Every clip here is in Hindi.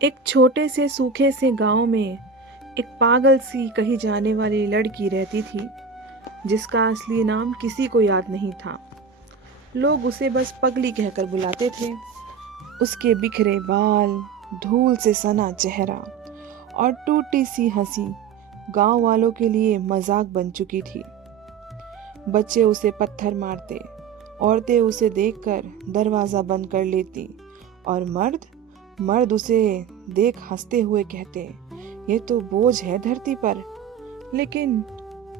एक छोटे से सूखे से गांव में एक पागल सी कही जाने वाली लड़की रहती थी, जिसका असली नाम किसी को याद नहीं था। लोग उसे बस पगली कहकर बुलाते थे। उसके बिखरे बाल, धूल से सना चेहरा और टूटी सी हंसी गांव वालों के लिए मजाक बन चुकी थी। बच्चे उसे पत्थर मारते, औरतें उसे देखकर दरवाज़ा बंद कर लेती और मर्द उसे देख हंसते हुए कहते, ये तो बोझ है धरती पर। लेकिन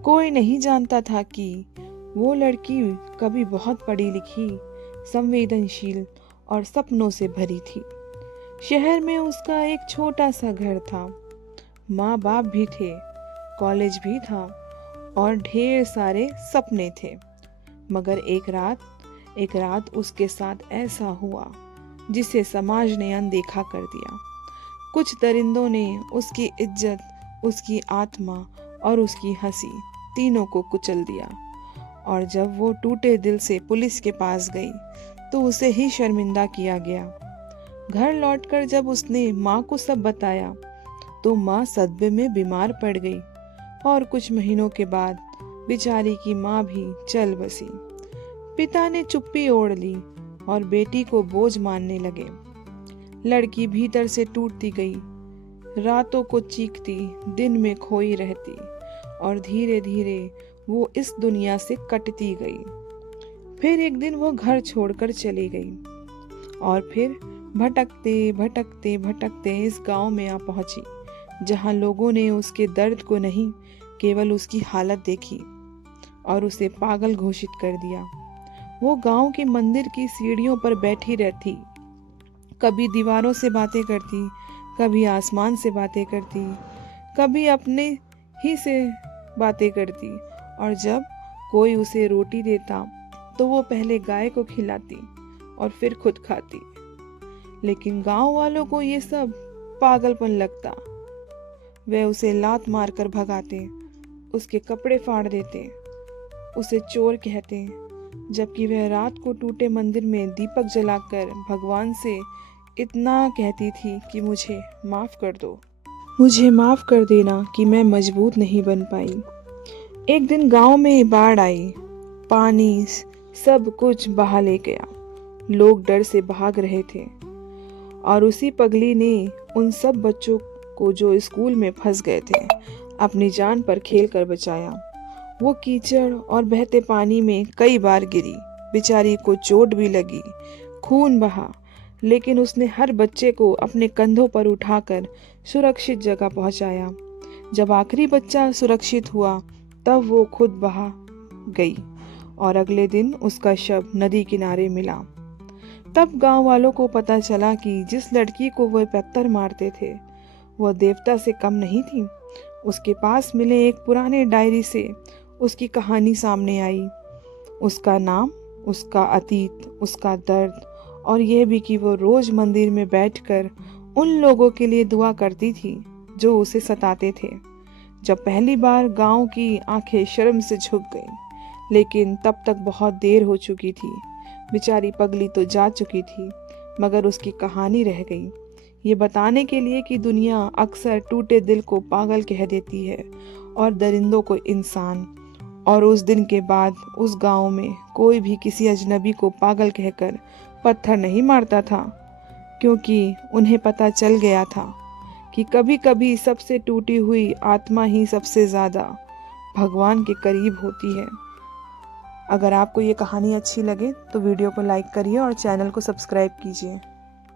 कोई नहीं जानता था कि वो लड़की कभी बहुत पढ़ी लिखी, संवेदनशील और सपनों से भरी थी। शहर में उसका एक छोटा सा घर था, माँ बाप भी थे, कॉलेज भी था और ढेर सारे सपने थे। मगर एक रात उसके साथ ऐसा हुआ जिसे समाज ने अनदेखा कर दिया। कुछ दरिंदों ने उसकी इज्जत, उसकी आत्मा और उसकी हंसी तीनों को कुचल दिया। और जब वो टूटे दिल से पुलिस के पास गई तो उसे ही शर्मिंदा किया गया। घर लौटकर जब उसने माँ को सब बताया तो माँ सदमे में बीमार पड़ गई और कुछ महीनों के बाद बेचारी की माँ भी चल बसी। पिता ने चुप्पी ओढ़ ली और बेटी को बोझ मानने लगे। लड़की भीतर से टूटती गई, रातों को चीखती, दिन में खोई रहती और धीरे धीरे वो इस दुनिया से कटती गई। फिर एक दिन वो घर छोड़कर चली गई और फिर भटकते इस गांव में आ पहुंची, जहां लोगों ने उसके दर्द को नहीं, केवल उसकी हालत देखी और उसे पागल घोषित कर दिया। वो गांव के मंदिर की सीढ़ियों पर बैठी रहती, कभी दीवारों से बातें करती, कभी आसमान से बातें करती, कभी अपने ही से बातें करती। और जब कोई उसे रोटी देता तो वो पहले गाय को खिलाती और फिर खुद खाती। लेकिन गांव वालों को ये सब पागलपन लगता। वे उसे लात मारकर भगाते, उसके कपड़े फाड़ देते, उसे चोर कहते, जबकि वह रात को टूटे मंदिर में दीपक जलाकर भगवान से इतना कहती थी कि मुझे माफ कर दो, मुझे माफ कर देना कि मैं मजबूत नहीं बन पाई। एक दिन गांव में बाढ़ आई, पानी सब कुछ बहा ले गया। लोग डर से भाग रहे थे और उसी पगली ने उन सब बच्चों को जो स्कूल में फंस गए थे अपनी जान पर खेल कर बचाया। वो कीचड़ और बहते पानी में कई बार गिरी, बेचारी को चोट भी लगी, खून बहा, लेकिन उसने हर बच्चे को अपने कंधों पर उठाकर सुरक्षित जगह पहुंचाया। जब आखिरी बच्चा सुरक्षित हुआ तब वो खुद बहा गई और अगले दिन उसका शव नदी किनारे मिला। तब गांव वालों को पता चला कि जिस लड़की को वह पत्थर मारते थे वह देवता से कम नहीं थी। उसके पास मिले एक पुराने डायरी से उसकी कहानी सामने आई, उसका नाम, उसका अतीत, उसका दर्द और यह भी कि वो रोज मंदिर में बैठकर उन लोगों के लिए दुआ करती थी जो उसे सताते थे। जब पहली बार गांव की आंखें शर्म से झुक गईं, लेकिन तब तक बहुत देर हो चुकी थी। बेचारी पगली तो जा चुकी थी, मगर उसकी कहानी रह गई, ये बताने के लिए कि दुनिया अक्सर टूटे दिल को पागल कह देती है और दरिंदों को इंसान। और उस दिन के बाद उस गांव में कोई भी किसी अजनबी को पागल कहकर पत्थर नहीं मारता था, क्योंकि उन्हें पता चल गया था कि कभी कभी सबसे टूटी हुई आत्मा ही सबसे ज़्यादा भगवान के करीब होती है। अगर आपको ये कहानी अच्छी लगे तो वीडियो को लाइक करिए और चैनल को सब्सक्राइब कीजिए।